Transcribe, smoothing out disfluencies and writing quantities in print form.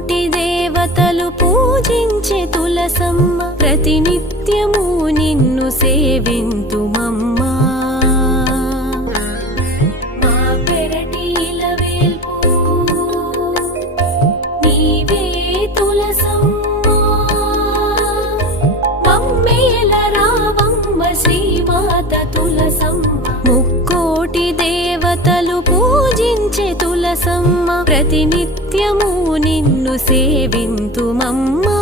ముక్కోటి దేవతలు పూజించే తులసమ్మ ప్రతినిత్యము నిన్ను సేవింతుమమ్మా మా పెరటి ఇలవేల్పు నీవే తులసమ్మ మమ్మేల రావమ్మ శ్రీమాత తులసమ్మ ముక్కోటి దేవతలు పూజించే తులసమ్మ ప్రతినిత్యము నిన్ను సేవింతుమమ్మా